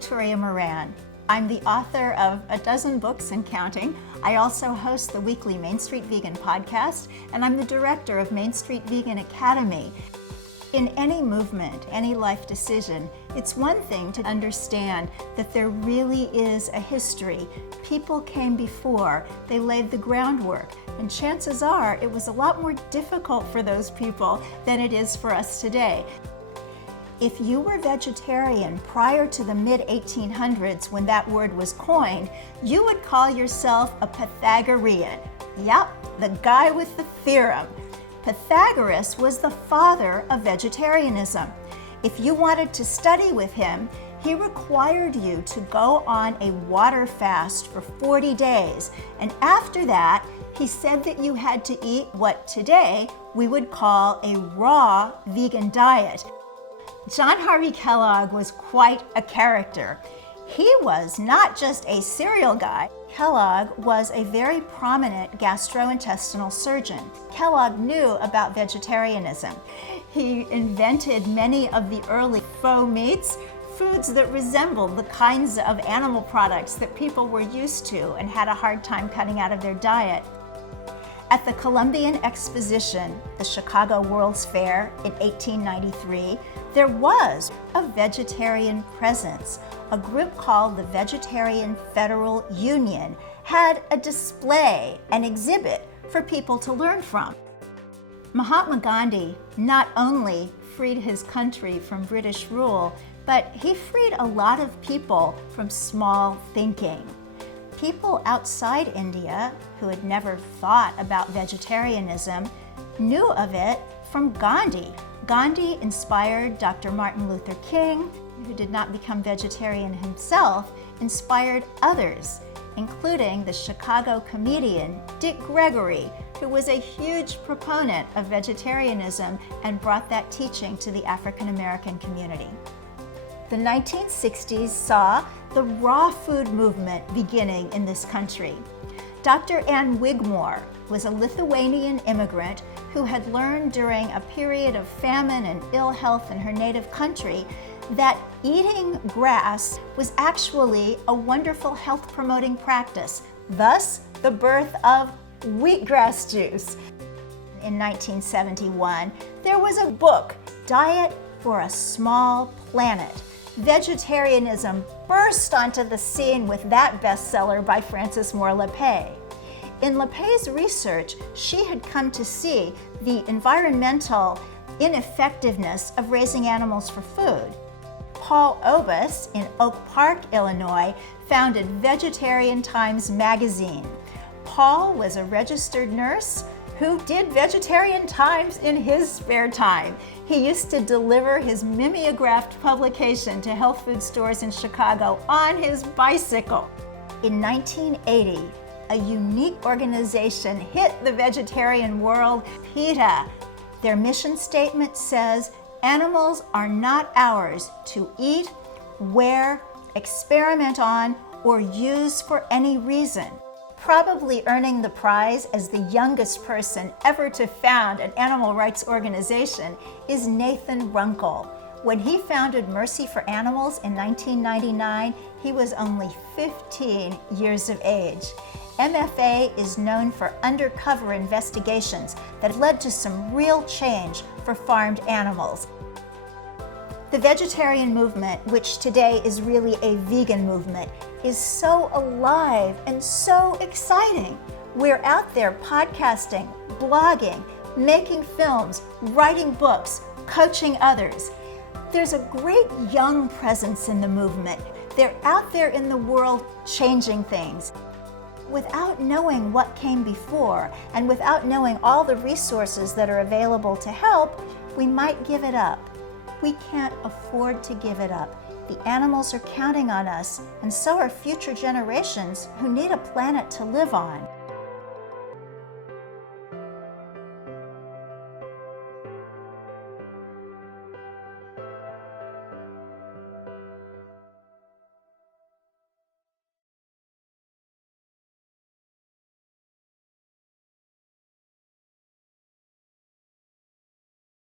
Victoria Moran. I'm the author of a dozen books and counting. I also host the weekly Main Street Vegan podcast, and I'm the director of Main Street Vegan Academy. In any movement, any life decision, it's one thing to understand that there really is a history. People came before, they laid the groundwork, and chances are it was a lot more difficult for those people than it is for us today. If you were vegetarian prior to the mid-1800s when that word was coined, you would call yourself a Pythagorean. Yep, the guy with the theorem. Pythagoras was the father of vegetarianism. If you wanted to study with him, he required you to go on a water fast for 40 days. And after that, he said that you had to eat what today we would call a raw vegan diet. John Harvey Kellogg was quite a character. He was not just a cereal guy. Kellogg was a very prominent gastrointestinal surgeon. Kellogg knew about vegetarianism. He invented many of the early faux meats, foods that resembled the kinds of animal products that people were used to and had a hard time cutting out of their diet. At the Columbian Exposition, the Chicago World's Fair in 1893, there was a vegetarian presence. A group called the Vegetarian Federal Union had a display, an exhibit for people to learn from. Mahatma Gandhi not only freed his country from British rule, but he freed a lot of people from small thinking. People outside India who had never thought about vegetarianism knew of it from Gandhi. Gandhi inspired Dr. Martin Luther King, who did not become vegetarian himself, inspired others, including the Chicago comedian Dick Gregory, who was a huge proponent of vegetarianism and brought that teaching to the African American community. The 1960s saw the raw food movement beginning in this country. Dr. Ann Wigmore was a Lithuanian immigrant who had learned during a period of famine and ill health in her native country that eating grass was actually a wonderful health-promoting practice, thus the birth of wheatgrass juice. In 1971, there was a book, Diet for a Small Planet. Vegetarianism burst onto the scene with that bestseller by Frances Moore Lappé. In Lappé's research, she had come to see the environmental ineffectiveness of raising animals for food. Paul Obis in Oak Park, Illinois, founded Vegetarian Times magazine. Paul was a registered nurse who did Vegetarian Times in his spare time. He used to deliver his mimeographed publication to health food stores in Chicago on his bicycle. In 1980, a unique organization hit the vegetarian world, PETA. Their mission statement says, "Animals are not ours to eat, wear, experiment on, or use for any reason." Probably earning the prize as the youngest person ever to found an animal rights organization is Nathan Runkle. When he founded Mercy for Animals in 1999, he was only 15 years of age. MFA is known for undercover investigations that led to some real change for farmed animals. The vegetarian movement, which today is really a vegan movement, is so alive and so exciting. We're out there podcasting, blogging, making films, writing books, coaching others. There's a great young presence in the movement. They're out there in the world changing things. Without knowing what came before and without knowing all the resources that are available to help, we might give it up. We can't afford to give it up. The animals are counting on us, and so are future generations who need a planet to live on.